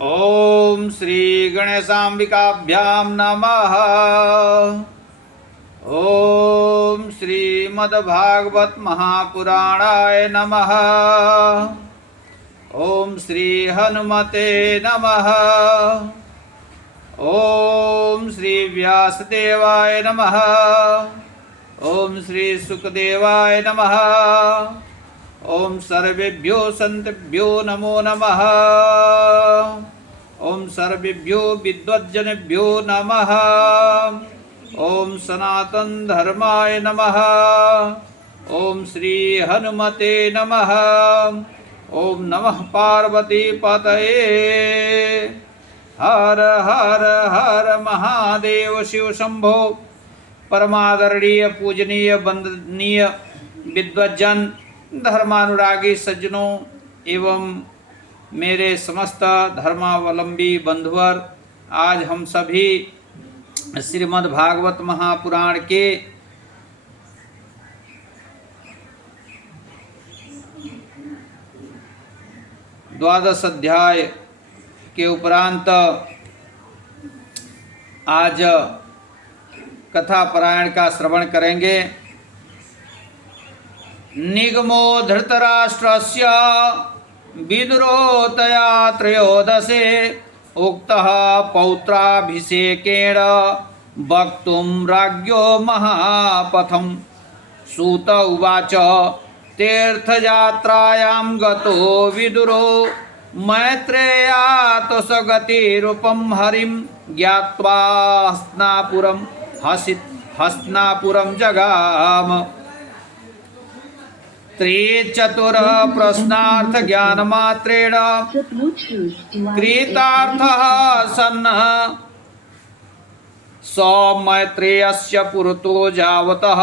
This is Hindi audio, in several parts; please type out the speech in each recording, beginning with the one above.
ओम श्री गणेशाम्बिकाभ्यां नमः। ओम श्रीमद्भागवत महापुराणाय नमः। ओम श्री हनुमते नमः। ओम श्री व्यासदेवाय नमः। ओम श्री सुखदेवाय नमः। ओम सर्वेभ्यो संतेभ्यो नमो नमः। ओम सर्वेभ्यो विद्वज्जनेभ्यो नमः। ओम सनातन धर्माय नमः। ओम श्री हनुमते नमः। ओम नमः पार्वती पतये। हर हर हर महादेव शिव शंभो। परमादरणीय पूजनीय वंदनीय विद्वज्जन धर्मानुरागी सज्जनों एवं मेरे समस्त धर्मावलंबी बंधुवर, आज हम सभी श्रीमद् भागवत महापुराण के द्वादश अध्याय के उपरांत आज कथा पारायण का श्रवण करेंगे। निगमो धृतराष्ट्रस्य विदुरो तया त्रयोदशे उक्तः पौत्राभिषेकेण वक्तुं राज्ञो महापथं। सूत उवाच तीर्थयात्रायां गतो विदुरो मैत्रेयात् स गतिरूपं हरिं ज्ञात्वा हस्तिनापुरं जगाम। त्रिचतुर प्रश्नार्थ ज्ञान मात्रेण कृतार्थः सन् सौमैत्रेयस्य पुरतो जावतः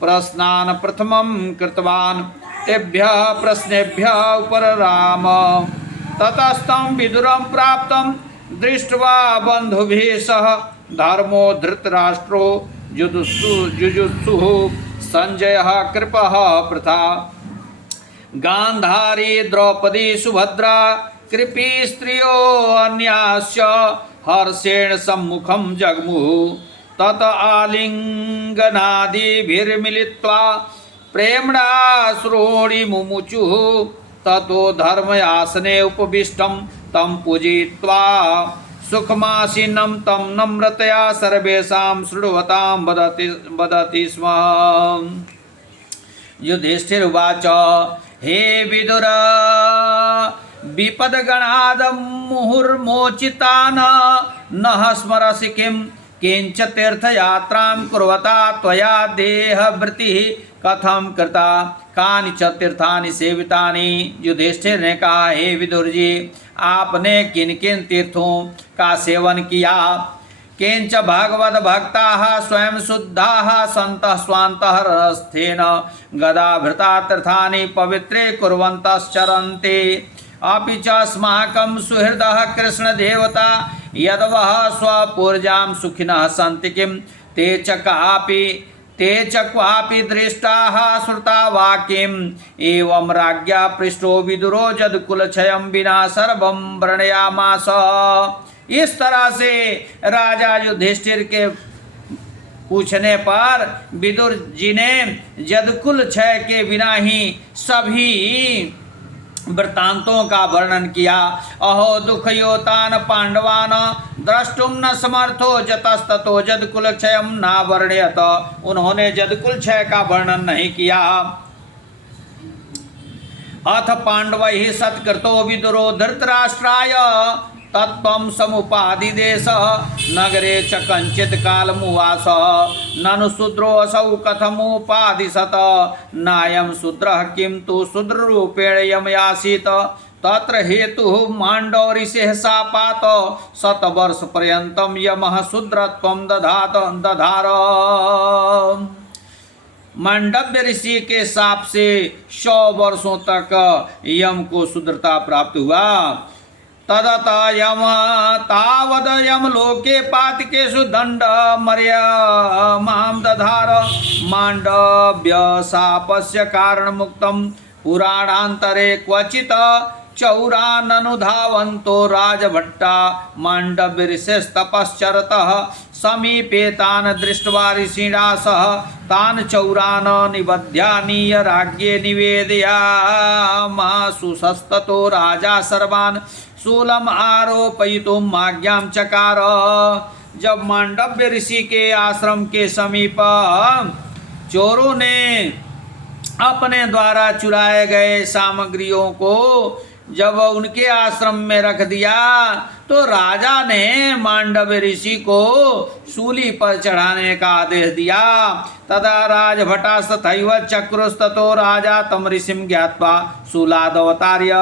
प्रश्नान् प्रथमं कृतवान्। तेभ्यः प्रश्नेभ्यः उपरराम। ततस्तं विदुरं प्राप्तं दृष्ट्वा बन्धुभिः सह धर्मो धृतराष्ट्रो जुजुत्सुः संजयः कृपः प्रथा। गांधारी द्रौपदी सुभद्रा कृपी स्त्रियो अन्याश्च हर्षेण सम्मुखं जग्मुः। तत आलिंगनादिभिर्मिलित्वा प्रेम्णा श्रोणि मुमुचुः। ततो धर्मयासने उपविष्टं तं पूजयित्वा सुखमासीनं तं नम्रतया सर्वेषां शृण्वतां वदति स्म। युधिष्ठिर उवाच हे विदुर विपदगणाद् मुहुर्मोचितान् नः स्मरसि किं किंच तीर्थयात्रां कुर्वता त्वया देहभृतिः कथं कृता कानि च तीर्थानि सेवितानि। युधिष्ठिर ने कहा हे विदुर जी, आपने किन किन तीर्थों का सेवन किया। किंच भगवद भक्ताः स्वयं शुद्धाः सन्तः स्वान्तः रस्थेन गदाभृता तीर्थानि पवित्रे कुर्वन्तश्चरन्ति। अपि च अस्माकं सुहृदः कृष्णदेवता यदवः स्वपूर्जां सुखिनः सन्ति किं ते च क्वापि दृष्टाः श्रुता वा किम्। एवं राज्ञा पृष्ठो विदुरो जदकुलक्षयं विना सर्वं वर्णयामास। इस तरह से राजा युधिष्ठिर के पूछने पर विदुर जी ने जदकुल क्षय के बिना ही सभी वृत्तांतों का वर्णन किया। अहो दुखयोतान पांडवान द्रष्टुम न समर्थो जतस्ततो जदकुल क्षयम न वर्णयत। उन्होंने जदकुल क्षय का वर्णन नहीं किया। अथ पांडवैः सत्कृतो विदुरो धृतराष्ट्राय तत्त्वं समुपादिदेश नगरे च कञ्चित् कालमुवास। ननु शूद्रोऽसौ कथमुपादिशत नायं शूद्रः किं तु शूद्ररूपेण यमयासीत्। तत्र हेतुः माण्डव ऋषेः शापात् शतवर्षपर्यन्तं यमः शूद्रत्वं दधार। मांडव्य ऋषि के शाप से 100 वर्षों तक यम को शूद्रता प्राप्त हुआ। तदत यम तावद यम लोके पातिकेषु दंड मर्यामां दधार। मांडव्य शापस्य कारण मुक्तम पुराणांतरे क्वचित चौराननुधावन्तो राजभट्टा माण्डव्य ऋषिस्तपश्चरतः समीपे तान् दृष्ट्वा ऋषिणा सह तान् चौरान् निबध्यानीय राज्ञे निवेदयामासु। सस्ततो राजा सर्वान् शूलम् आरोपयितुम् आज्ञां चकार। जब मांडव्य ऋषि के आश्रम के समीप चोरों ने अपने द्वारा चुराए गए सामग्रियों को जब उनके आश्रम में रख दिया तो राजा ने मांडव्य ऋषि को शूली पर चढ़ाने का आदेश दिया। तदा राजभटास्तथैव चक्रुस्ततो राजा तम ऋषिं ज्ञात्वा शूलादवतार्य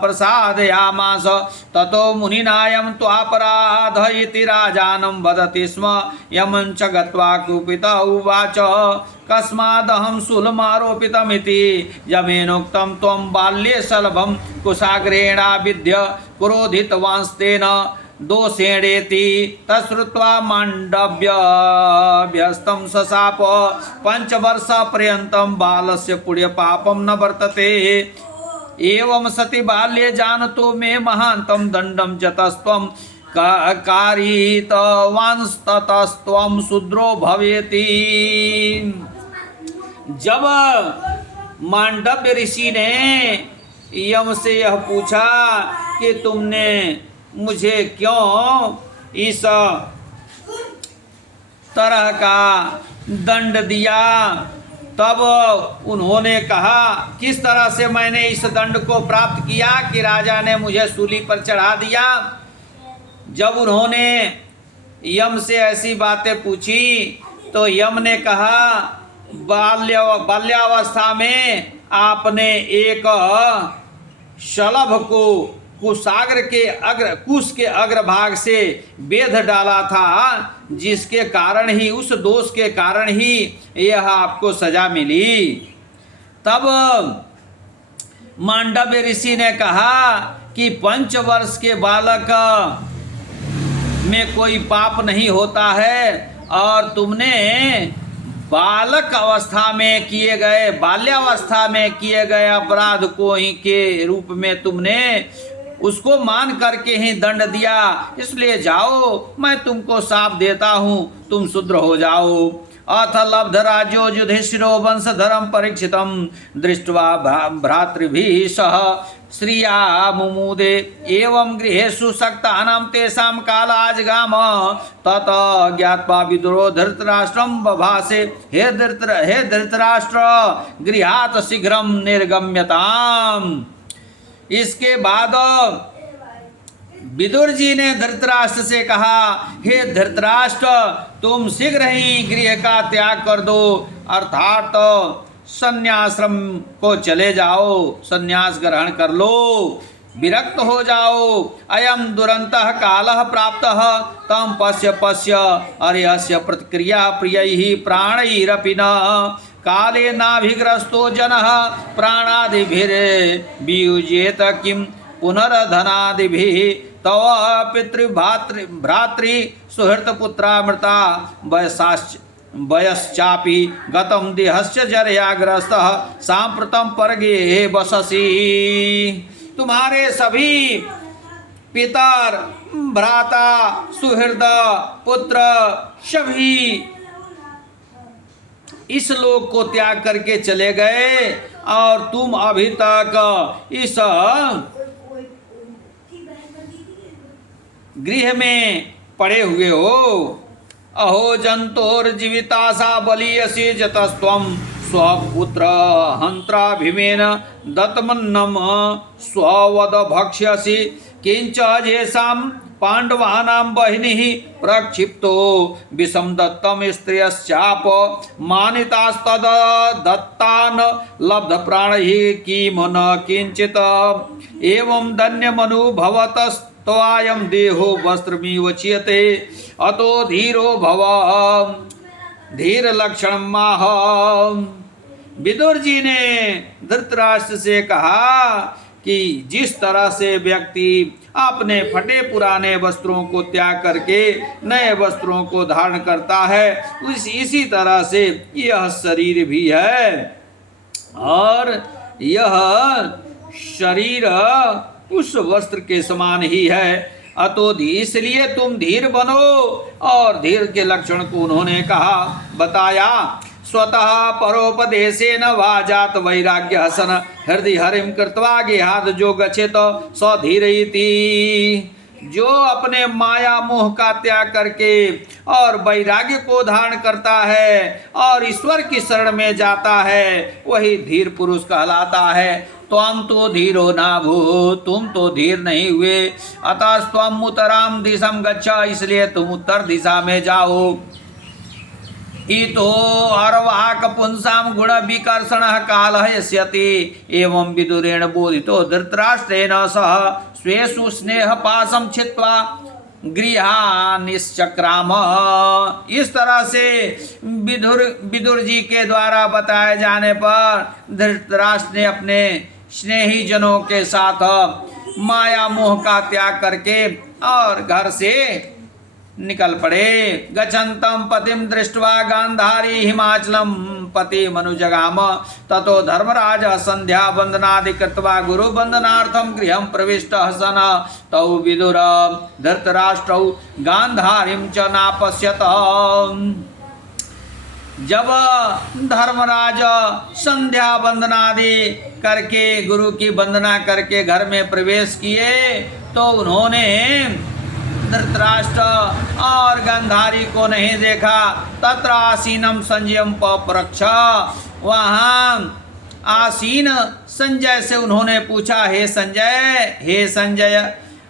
प्रसादयामास। ततो मुनिनायं त्वापराध इति राजानं वदति स्म। यमं च गत्वा कुपितः उवाच कस्मादहं शूलमारोपितमिति यमेनोक्तं त्वं बाल्ये शलभं कुशाग्रेणाभिद्य क्रोधितवांस्तेन दोषेणेति। तच्छ्रुत्वा माण्डव्यभ्यस्तं सशाप। 5 वर्षपर्यन्तं बालस्य पुण्यपापं न वर्तते। एवं सति बाल्ये जानतो मे महान्तं दण्डं च तस्त्वं कारितवांस्ततस्त्वं शूद्रो भवेति। जब मांडव्य ऋषि ने यम से यह पूछा कि तुमने मुझे क्यों इस तरह का दंड दिया, तब उन्होंने कहा किस तरह से मैंने इस दंड को प्राप्त किया कि राजा ने मुझे सूली पर चढ़ा दिया। जब उन्होंने यम से ऐसी बातें पूछी तो यम ने कहा बाल्यावस्था में आपने एक शलभ को कुश के अग्रभाग से बेध डाला था, जिसके कारण ही उस दोष के कारण ही यह आपको सजा मिली। तब मांडव्य ऋषि ने कहा कि 5 वर्ष के बालक में कोई पाप नहीं होता है और तुमने बालक अवस्था में किए गए बाल्यावस्था में किए गए अपराध को ही के रूप में तुमने उसको मान करके ही दंड दिया। इसलिए जाओ, मैं तुमको शाप देता हूँ, तुम शूद्र हो जाओ। अथ लब्ध राज्यो युधिष्ठिरो वंशधरं परीक्षितं दृष्ट्वा भ्रातृभिः सह श्रिया मुमुदे। एवं गृहेषु सक्तानां तेषां कालाजगाम। तत ज्ञात्वा विदुरो धृतराष्ट्रं बभासे हे धृतराष्ट्र गृहात् शीघ्रं निर्गम्यताम्। इसके बाद विदुर जी ने धृतराष्ट्र से कहा, हे धृतराष्ट्र तुम शीघ्र ही गृह का त्याग कर दो, अर्थात संन्याश्रम को चले जाओ, संन्यास ग्रहण कर लो, विरक्त हो जाओ। अयम दुरंतः कालः प्राप्तः तम पश्य अर्यस्य प्रतिक्रिया प्रियैः प्राणैरपि न काले नाभिग्रस्तो जनः प्राणादिभिर्वियुज्येत किं पुनर्धनादिभिः तव पितृभ्रातृ सुहृतपुत्रामृता वयश्चापि गतं देहस्य जरयाग्रस्तः साम्प्रतं परगे वससि। तुम्हारे सभी पितर भ्राता सुहृद पुत्र सभी इस लोक को त्याग करके चले गए और तुम अभी तक इस गृह में पड़े हुए हो। अहो जंतोर्जीवितासा बलीयसी जतस्त्वं स्वपुत्र हंत्राभिमेन दत्तमन्नम स्ववद भक्ष्यसि किंच येषां पांडवानां बहिनीः प्रक्षिप्तो विषम दत्तम स्त्रियश्चाप मानितास्तद दत्तान् लब्ध प्राणैः किम न किंचित् एवं धन्यमनुभवतस्त्वायं देहो वस्त्रमिव चियते अतो धीरो भव धीर लक्षण माह। विदुर जी ने धृतराष्ट्र से कहा कि जिस तरह से व्यक्ति अपने फटे पुराने वस्त्रों को त्याग करके नए वस्त्रों को धारण करता है, इसी तरह से यह शरीर भी है और यह शरीर उस वस्त्र के समान ही है। अतो इसलिए तुम धीर बनो। और धीर के लक्षण को उन्होंने कहा, बताया। स्वतः परोपदेशेन वा जात वैराग्य हसन हृदय हरिम कृत्वा गेहाद जो गच्छेत स धीर इति। जो अपने माया मोह का त्याग करके और वैराग्य को धारण करता है और ईश्वर की शरण में जाता है, वही धीर पुरुष कहलाता है। त्वं तो धीरो ना भू, तुम तो धीर नहीं हुए। अतः त्वम उत्तराम दिशम गच्छ, इसलिए तुम उत्तर दिशा में जाओ। इतो अर्वाक पुंसाम गुण विकर्षण काल यस्यति एवं विदुरेण बोधितो धृतराष्ट्रेण सह स्वेषु स्नेह पाशम छित्वा गृहा निश्चक्राम। इस तरह से विदुर जी के द्वारा बताए जाने पर धृतराष्ट्र ने अपने स्नेही जनों के साथ माया मोह का त्याग करके और घर से निकल पड़े। गच्छन्तं पतिम दृष्ट्वा गांधारी हिमाचलम पति मनुजगाम ततो धर्मराज संध्या वंदनादि कृत्वा गुरु वंदनार्थम गृहं प्रविष्ट सन तौ विदुर धृतराष्ट्रौ गांधारीं च नापश्यत। जब धर्मराज संध्या वंदनादि करके गुरु की वंदना करके घर में प्रवेश किए तो उन्होंने धृतराष्ट्र और गांधारी को नहीं देखा। तत्र आसीनम संजयम पप्रक्ष, वहाँ आसीन संजय से उन्होंने पूछा, हे संजय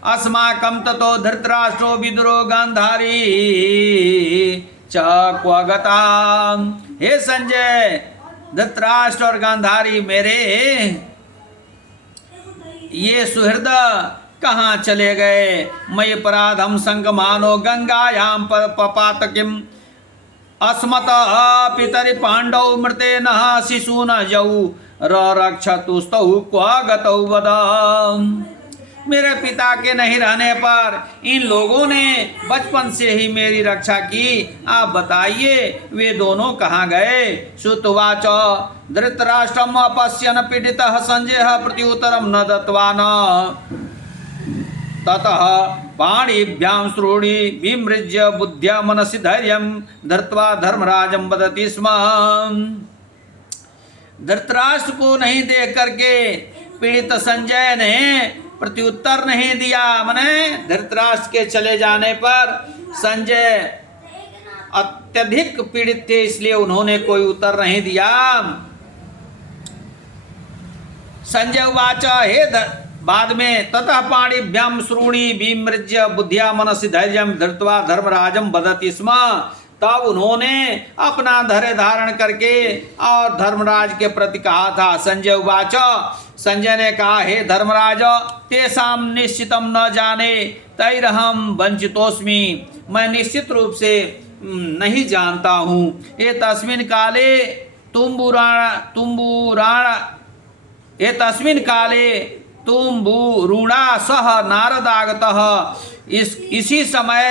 अस्माकं ततो धृतराष्ट्रो विदुरो गांधारी च क्व गता। हे संजय, धृतराष्ट्र और गांधारी मेरे ये सुहृद कहाँ चले गए। मयि पराधम संगमानो गंगायाम पपात किम अस्मत पितरि पांडव मृते न शिशु न जऊ रक्षतुस्तौ क्व गतौ वद। मेरे पिता के नहीं रहने पर इन लोगों ने बचपन से ही मेरी रक्षा की, आप बताइए वे दोनों कहाँ गए। श्रुतवाच धृतराष्ट्रम अपश्यन पीडितः संजयः प्रत्युत्तरं न दत्तवान् ततः पाणिभ्यां श्रोणी विमृज्य बुद्ध्या मनसि धैर्यं धृत्वा धर्मराजं वदति स्म। धृतराष्ट्र को नहीं देख करके पीड़ित संजय ने प्रत्युत्तर नहीं दिया। माने धृतराष्ट्र के चले जाने पर संजय अत्यधिक पीड़ित थे, इसलिए उन्होंने कोई उत्तर नहीं दिया। संजय उवाच, हे बाद में ततः पाणिभ्याम श्रोणी विमृज्य बुद्धिया मनसि धैर्यं धृत्वा धर्मराजं वदति स्म। तब उन्होंने अपना धैर्य धारण करके और धर्मराज के प्रति कहा था। संजय उवाच, संजय ने कहा, हे धर्मराज तेषां निश्चितं न जाने तैरहं वंचितोस्मि, मैं निश्चित रूप से नहीं जानता हूँ। ये तस्मिन् काले तुम्बुरुणा सह नारदागतः, इसी समय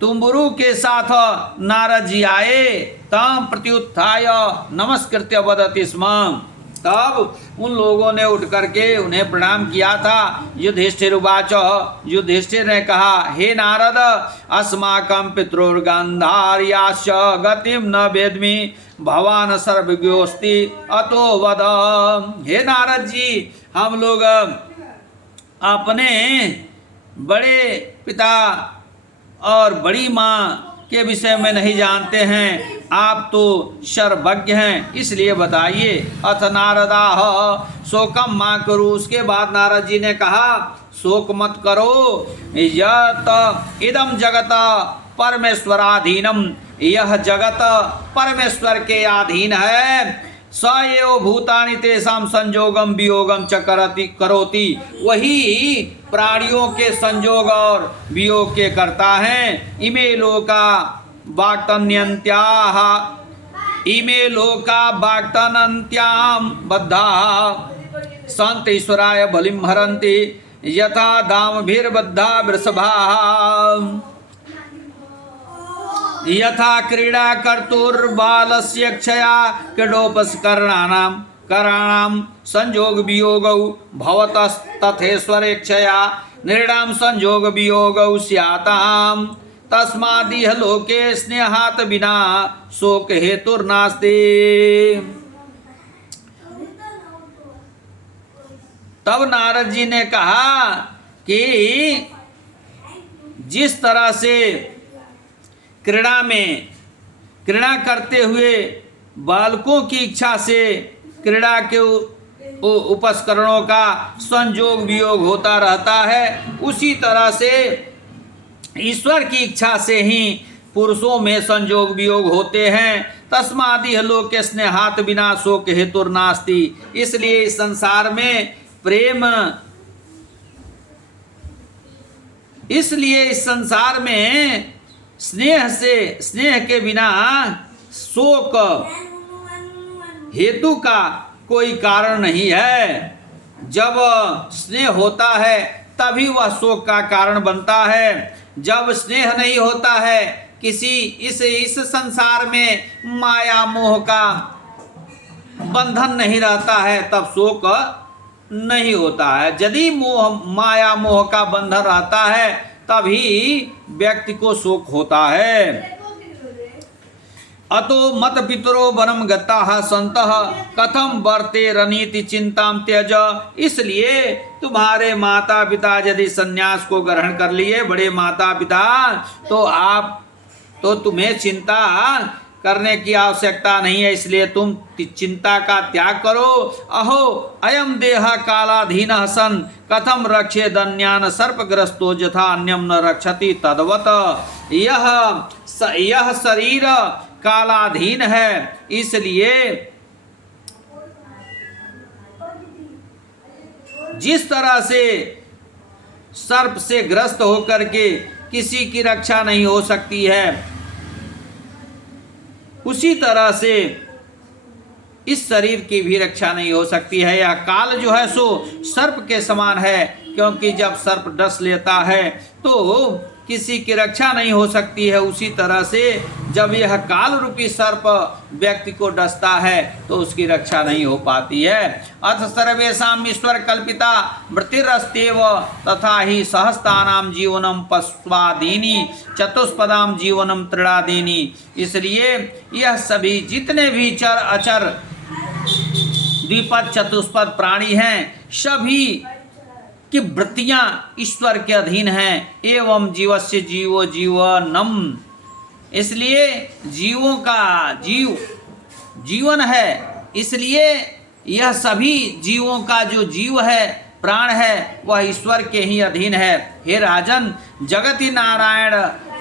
तुम्बुरु के साथ नारद जी आए। तम प्रत्युत्थाय नमस्कृत्य वदति स्म। तब उन लोगों ने उठ करके उन्हें प्रणाम किया था। युधिष्ठिर उवाच, युधिष्ठिर ने कहा, हे नारद अस्माकं पितृर्गांधार्याश्च गतिं न वेद्मि भवान सर्वज्ञोस्ति अतो वद। हे नारद जी, हम लोग अपने बड़े पिता और बड़ी माँ के विषय में नहीं जानते हैं, आप तो सर्वज्ञ हैं, इसलिए बताइए। अथ नारदाह शोकम मा करो। उसके बाद नारद जी ने कहा, शोक मत करो। यत इदम जगत परमेश्वराधीनम, यह जगत परमेश्वर के अधीन है। स एव भूतानि तेषां संयोगम वियोगम च करोति, वही प्राणियों के संयोग और वियोग के करता हैं। इमे लोका वाक्तन्यन्त्याः, इमे लोका वाक्तनन्त्यां बद्धाः सन्त ईश्वराय बलिं हरन्ति यथा दामभिर्बद्धा वृषभाः। यथा क्रीडा कर्तुर्बालस्य क्षया क्रीडोपस्करणानां कराणाम संयोग वियोगौ भवतस्तथेश्वरेक्षया नृणाम संयोग वियोगौ स्याताम तस्मादिह लोके स्नेहात बिना शोक हेतुर्नास्ति। तब नारद जी ने कहा कि जिस तरह से क्रीड़ा करते हुए बालकों की इच्छा से क्रीड़ा के उपकरणों का संयोग वियोग होता रहता है, उसी तरह से ईश्वर की इच्छा से ही पुरुषों में संयोग वियोग होते हैं। तस्मादिह लोके स्नेहात बिना शोक हेतुर्नास्ति। इसलिए इस संसार में प्रेम, इसलिए इस संसार में स्नेह के बिना शोक हेतु का कोई कारण नहीं है। जब स्नेह होता है तभी वह शोक का कारण बनता है। जब स्नेह नहीं होता है, किसी इस संसार में माया मोह का बंधन नहीं रहता है, तब शोक नहीं होता है। यदि माया मोह का बंधन रहता है तभी व्यक्ति को शोक होता है। अतो मत पितरो वनम गताः संतः कथम वर्ते रनीति चिंताम त्यज। इसलिए तुम्हारे माता पिता यदि संन्यास को ग्रहण कर लिए, बड़े माता पिता, तो तुम्हें चिंता करने की आवश्यकता नहीं है। इसलिए तुम चिंता का त्याग करो। अहो अयम देह कालाधीन सन कथम रक्षे दन्यान सर्पग्रस्तो यथा अन्यम न रक्षति तद्वत। यह शरीर कालाधीन है, इसलिए जिस तरह से सर्प से ग्रस्त होकर के किसी की रक्षा नहीं हो सकती है, उसी तरह से इस शरीर की भी रक्षा नहीं हो सकती है। यह काल जो है सो सर्प के समान है, क्योंकि जब सर्प डस लेता है तो किसी की रक्षा नहीं हो सकती है। उसी तरह से जब यह काल रूपी सर्प व्यक्ति को डसता है तो उसकी रक्षा नहीं हो पाती है। अथ सर्वेषां ईश्वर कल्पिता वृत्तिरस्त्येव तथा ही सहस्तानां जीवनम पश्वादीनि चतुष्पदाम जीवनम त्रिणादीनि। इसलिए यह सभी जितने भी चर अचर द्विपद चतुष्पद प्राणी हैं, सभी कि वृत्तियां ईश्वर के अधीन हैं। एवं जीवस्य जीवो जीवनम, इसलिए जीवों का जीवन है। इसलिए यह सभी जीवों का जो जीव है, प्राण है, वह ईश्वर के ही अधीन है। हे राजन, जगति नारायण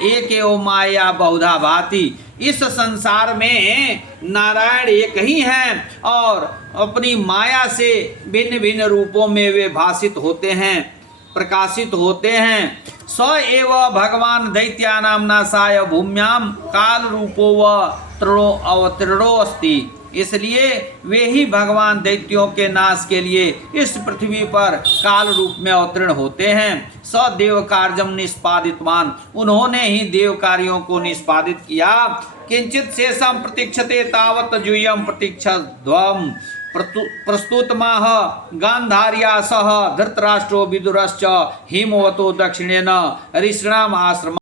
एक एव माया बहुधा भाति। इस संसार में नारायण एक ही हैं और अपनी माया से भिन्न भिन्न रूपों में वे भाषित होते हैं, प्रकाशित होते हैं। स एव भगवान दैत्यानां नाशाय भूम्याम काल रूपो व तृणो अवतीर्णो अस्ति। इसलिए वे ही भगवान दैत्यों के नाश के लिए इस पृथ्वी पर काल रूप में अवतीर्ण होते हैं। स देव कार्यम निष्पादितवान, उन्होंने ही देव कार्यों को निष्पादित किया। किंचित शेषम प्रतीक्षते तावत जूयम प्रतीक्षध्वम प्रस्तुतमाह गांधार्या सह धृतराष्ट्रो विदुरश्च हिमवतो दक्षिणेन ऋषिणाम आश्रम।